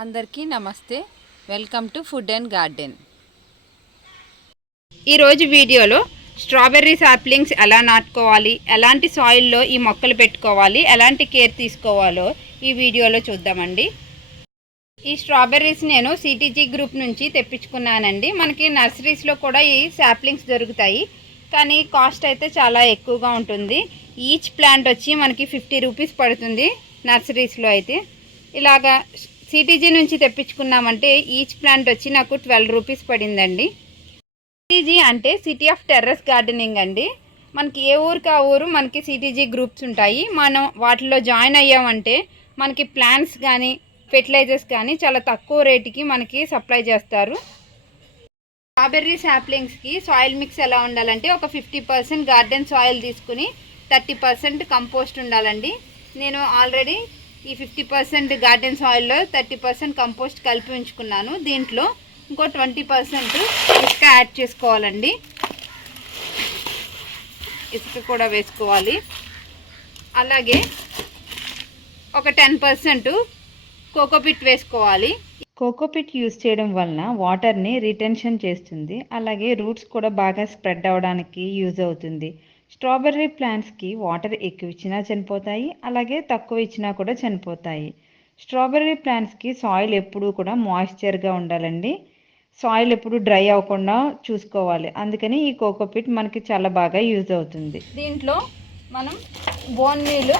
అందరికీ నమస్తే. Welcome to food and garden. ఈరోజు వీడియోలో స్ట్రాబెర్రీ సాప్లింగ్స్ ఎలా నాటుకోవాలి, ఎలాంటి సాయిల్లో ఈ మొక్కలు పెట్టుకోవాలి, ఎలాంటి కేర్ తీసుకోవాలో ఈ వీడియోలో చూద్దామండి. ఈ స్ట్రాబెర్రీస్ నేను సిటీజీ గ్రూప్ నుంచి తెప్పించుకున్నానండి. మనకి నర్సరీస్లో కూడా ఈ సాప్లింగ్స్ దొరుకుతాయి, కానీ కాస్ట్ అయితే చాలా ఎక్కువగా ఉంటుంది. ఈచ్ ప్లాంట్ వచ్చి మనకి 50 రూపీస్ పడుతుంది నర్సరీస్లో అయితే. ఇలాగా సిటీజీ నుంచి తెప్పించుకున్నామంటే ఈచ్ ప్లాంట్ వచ్చి నాకు 12 రూపీస్ పడిందండి. సిటీజీ అంటే సిటీ ఆఫ్ టెర్రస్ గార్డెనింగ్ అండి. మనకి ఏ ఊరికి ఆ ఊరు మనకి సిటీజీ గ్రూప్స్ ఉంటాయి. మనం వాటిలో జాయిన్ అయ్యామంటే మనకి ప్లాంట్స్ కానీ ఫెర్టిలైజర్స్ కానీ చాలా తక్కువ రేటుకి మనకి సప్లై చేస్తారు. స్ట్రాబెర్రీ సాప్లింగ్స్కి సాయిల్ మిక్స్ ఎలా ఉండాలంటే ఒక 50% గార్డెన్ సాయిల్ తీసుకుని 30% కంపోస్ట్ ఉండాలండి. నేను ఆల్రెడీ ఈ 50% గార్డెన్ సాయిల్లో 30% కంపోస్ట్ కలిపి ఉంచుకున్నాను. దీంట్లో ఇంకో 20% ఇసుక యాడ్ చేసుకోవాలండి. ఇసుక కూడా వేసుకోవాలి. అలాగే ఒక 10% కోకోపిట్ వేసుకోవాలి. కోకోపిట్ యూస్ చేయడం వలన వాటర్ని రిటెన్షన్ చేస్తుంది. అలాగే రూట్స్ కూడా బాగా స్ప్రెడ్ అవ్వడానికి యూజ్ అవుతుంది. స్ట్రాబెర్రీ ప్లాంట్స్కి వాటర్ ఎక్కువ ఇచ్చినా చనిపోతాయి, అలాగే తక్కువ ఇచ్చినా కూడా చనిపోతాయి. స్ట్రాబెర్రీ ప్లాంట్స్కి సాయిల్ ఎప్పుడూ కూడా మాయిశ్చర్గా ఉండాలండి. సాయిల్ ఎప్పుడు డ్రై అవ్వకుండా చూసుకోవాలి. అందుకని ఈ కోకోపిట్ మనకి చాలా బాగా యూజ్ అవుతుంది. దీంట్లో మనం బోన్ మీల్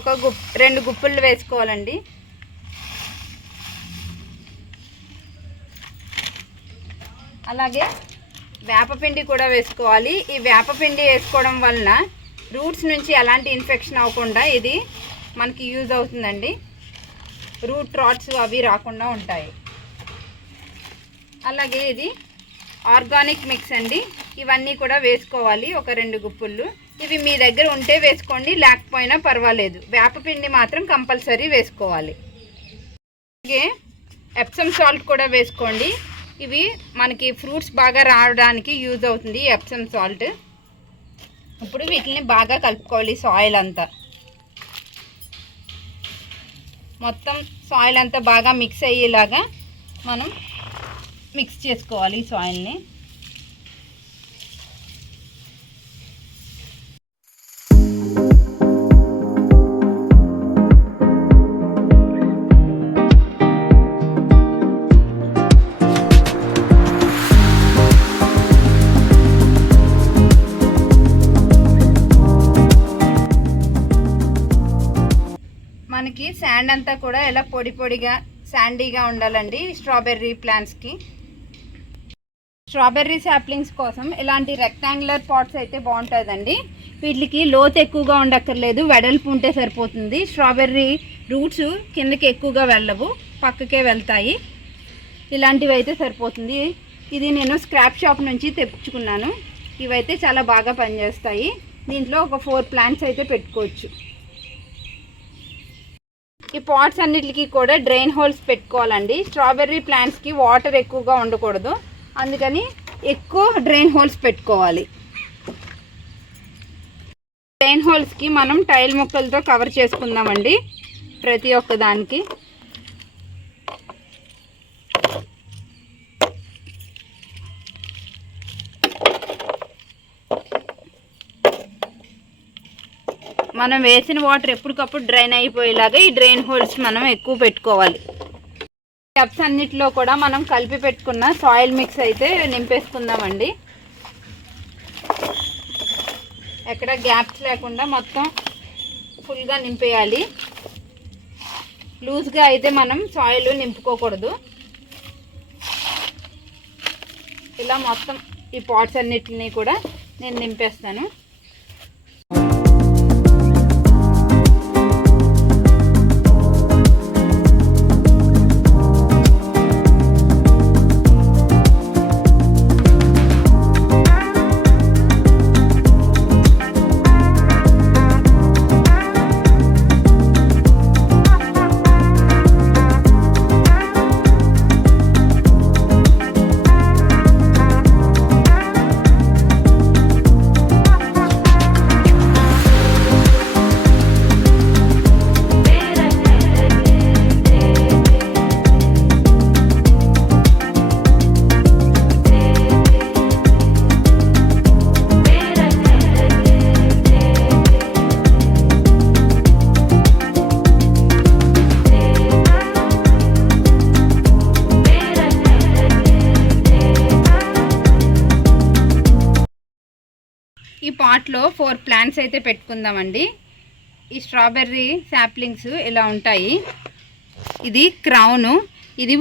ఒక 2 గుప్పులు వేసుకోవాలండి. అలాగే వేపపిండి కూడా వేసుకోవాలి. ఈ వేపపిండి వేసుకోవడం వలన రూట్స్ నుంచి ఎలాంటి ఇన్ఫెక్షన్ అవ్వకుండా ఇది మనకి యూజ్ అవుతుందండి. రూట్ రాట్స్ అవి రాకుండా ఉంటాయి. అలాగే ఇది ఆర్గానిక్ మిక్స్ అండి. ఇవన్నీ కూడా వేసుకోవాలి, ఒక 2 గుప్పులు. ఇవి మీ దగ్గర ఉంటే వేసుకోండి, లేకపోయినా పర్వాలేదు. వేపపిండి మాత్రం కంపల్సరీ వేసుకోవాలి. అలాగే ఎప్సమ్ సాల్ట్ కూడా వేసుకోండి. ఇవి మనకి ఫ్రూట్స్ బాగా రావడానికి యూజ్ అవుతుంది ఎప్సమ్ సాల్ట్. ఇప్పుడు వీటిని బాగా కలుపుకోవాలి. సాయిల్ అంతా మొత్తం సాయిల్ అంతా బాగా మిక్స్ అయ్యేలాగా మనం మిక్స్ చేసుకోవాలి ఈ సాయిల్ని. మనకి శాండ్ అంతా కూడా ఇలా పొడి పొడిగా శాండీగా ఉండాలండి స్ట్రాబెర్రీ ప్లాంట్స్కి. స్ట్రాబెర్రీ సాప్లింగ్స్ కోసం ఇలాంటి రెక్టాంగులర్ పాట్స్ అయితే బాగుంటుందండి. వీటికి లోతు ఎక్కువగా ఉండక్కర్లేదు, వెడల్పు ఉంటే సరిపోతుంది. స్ట్రాబెర్రీ రూట్స్ కిందకి ఎక్కువగా వెళ్ళవు, పక్కకే వెళ్తాయి. ఇలాంటివి అయితే సరిపోతుంది. ఇది నేను స్క్రాప్ షాప్ నుంచి తెప్పించుకున్నాను. ఇవైతే చాలా బాగా పనిచేస్తాయి. దీంట్లో ఒక 4 ప్లాంట్స్ అయితే పెట్టుకోవచ్చు. ఈ పాట్స్ అన్నిటికీ కూడా డ్రైన్ హోల్స్ పెట్టుకోవాలండి. స్ట్రాబెర్రీ ప్లాంట్స్కి వాటర్ ఎక్కువగా ఉండకూడదు, అందుకని ఎక్కువ డ్రైన్ హోల్స్ పెట్టుకోవాలి. డ్రైన్ హోల్స్కి మనం టైల్ ముక్కలతో కవర్ చేసుకుందామండి ప్రతి ఒక్క దానికి. మనం వేసిన వాటర్ ఎప్పటికప్పుడు డ్రైన్ అయిపోయేలాగా ఈ డ్రైన్ హోల్స్ మనం ఎక్కువ పెట్టుకోవాలి. టబ్స్ అన్నిటిలో కూడా మనం కలిపి పెట్టుకున్న సాయిల్ మిక్స్ అయితే నింపేసుకుందామండి. ఎక్కడ గ్యాప్స్ లేకుండా మొత్తం ఫుల్గా నింపేయాలి. లూజ్గా అయితే మనం సాయిల్ నింపుకోకూడదు. ఇలా మొత్తం ఈ పాట్స్ అన్నిటిని కూడా నేను నింపేస్తాను. పాట్లో 4 ప్లాంట్స్ అయితే పెట్టుకుందామండి. ఈ స్ట్రాబెర్రీ శాప్లింగ్స్ ఇలా ఉంటాయి. ఇది క్రౌను. ఇది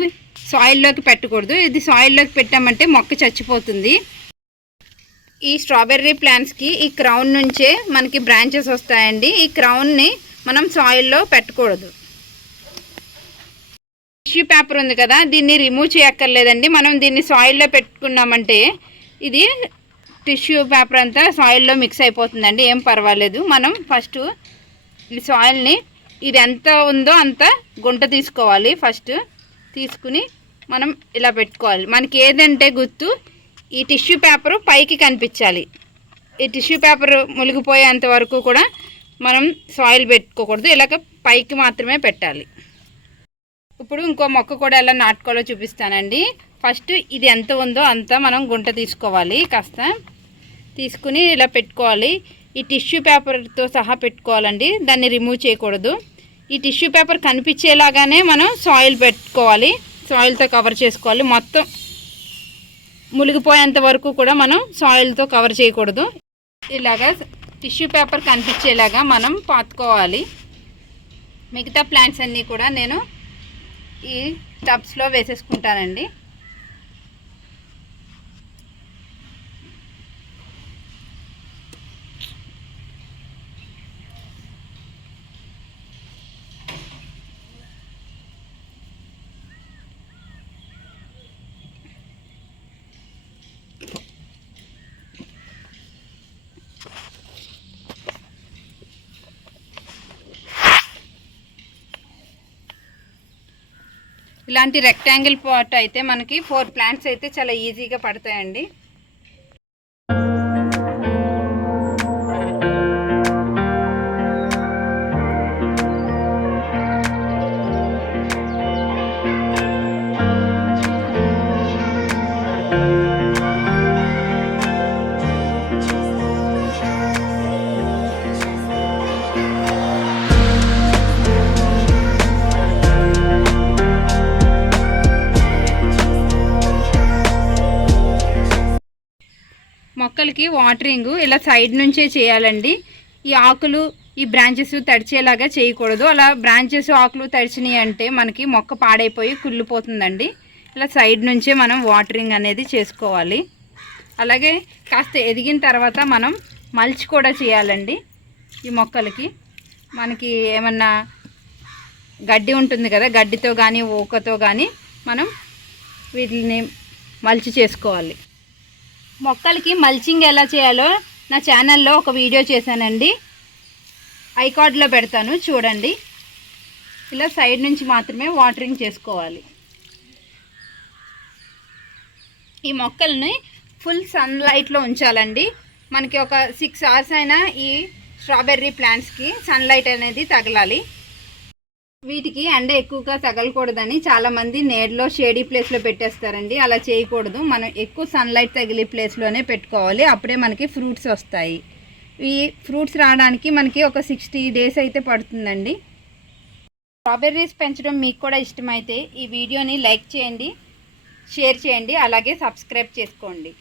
సాయిల్లోకి పెట్టకూడదు. ఇది సాయిల్లోకి పెట్టామంటే మొక్క చచ్చిపోతుంది. ఈ స్ట్రాబెర్రీ ప్లాంట్స్కి ఈ క్రౌన్ నుంచే మనకి బ్రాంచెస్ వస్తాయండి. ఈ క్రౌన్ని మనం సాయిల్లో పెట్టకూడదు. టిష్యూ పేపర్ ఉంది కదా, దీన్ని రిమూవ్ చేయక్కర్లేదండి. మనం దీన్ని సాయిల్లో పెట్టుకున్నామంటే ఇది టిష్యూ పేపర్ అంతా సాయిల్లో మిక్స్ అయిపోతుందండి. ఏం పర్వాలేదు. మనం ఫస్ట్ ఈ సాయిల్ని ఇది ఎంత ఉందో అంత గుంట తీసుకోవాలి. ఫస్ట్ తీసుకుని మనం ఇలా పెట్టుకోవాలి. మనకి ఏదంటే గుర్తు ఈ టిష్యూ పేపరు పైకి కనిపించాలి. ఈ టిష్యూ పేపర్ మునిగిపోయేంత వరకు కూడా మనం సాయిల్ పెట్టుకోకూడదు. ఇలాగ పైకి మాత్రమే పెట్టాలి. ఇప్పుడు ఇంకో మొక్క కూడా ఎలా నాటుకోవాలో చూపిస్తానండి. ఫస్ట్ ఇది ఎంత ఉందో అంత మనం గుంట తీసుకోవాలి. కాస్త తీసుకుని ఇలా పెట్టుకోవాలి. ఈ టిష్యూ పేపర్తో సహా పెట్టుకోవాలండి. దాన్ని రిమూవ్ చేయకూడదు. ఈ టిష్యూ పేపర్ కనిపించేలాగానే మనం సాయిల్ పెట్టుకోవాలి. సాయిల్తో కవర్ చేసుకోవాలి. మొత్తం మునిగిపోయేంత వరకు కూడా మనం సాయిల్తో కవర్ చేయకూడదు. ఇలాగా టిష్యూ పేపర్ కనిపించేలాగా మనం పాతుకోవాలి. మిగతా ప్లాంట్స్ అన్నీ కూడా నేను ఈ టబ్స్లో వేసేసుకుంటానండి. ఇలాంటి రెక్టాంగిల్ పాట్ అయితే మనకి 4 ప్లాంట్స్ అయితే చాలా ఈజీగా పడతాయండి. మొక్కలకి వాటరింగ్ ఇలా సైడ్ నుంచే చేయాలండి. ఈ ఆకులు ఈ బ్రాంచెస్ తడిచేలాగా చేయకూడదు. అలా బ్రాంచెస్ ఆకులు తడిచినాయి అంటే మనకి మొక్క పాడైపోయి కుళ్ళిపోతుందండి. ఇలా సైడ్ నుంచే మనం వాటరింగ్ అనేది చేసుకోవాలి. అలాగే కాస్త ఎదిగిన తర్వాత మనం మల్చ్ కూడా చేయాలండి. ఈ మొక్కలకి మనకి ఏమన్నా గడ్డి ఉంటుంది కదా, గడ్డితో కానీ ఊకతో కానీ మనం వీటిని మల్చ్ చేసుకోవాలి. మొక్కలకి మల్చింగ్ ఎలా చేయాలో నా ఛానల్లో ఒక వీడియో చేశానండి. ఐకార్డ్లో పెడతాను చూడండి. ఇలా సైడ్ నుంచి మాత్రమే వాటరింగ్ చేసుకోవాలి. ఈ మొక్కల్ని ఫుల్ సన్లైట్లో ఉంచాలండి. మనకి ఒక 6 hours అయినా ఈ స్ట్రాబెర్రీ ప్లాంట్స్కి సన్లైట్ అనేది తగలాలి. వీటికి ఎండ ఎక్కువగా తగలకూడదని చాలామంది నేడులో షేడీ ప్లేస్లో పెట్టేస్తారండి. అలా చేయకూడదు. మనం ఎక్కువ సన్లైట్ తగిలే ప్లేస్లోనే పెట్టుకోవాలి. అప్పుడే మనకి ఫ్రూట్స్ వస్తాయి. ఈ ఫ్రూట్స్ రావడానికి మనకి ఒక 60 days అయితే పడుతుందండి. స్ట్రాబెర్రీస్ పెంచడం మీకు కూడా ఇష్టమైతే ఈ వీడియోని లైక్ చేయండి, షేర్ చేయండి, అలాగే సబ్స్క్రైబ్ చేసుకోండి.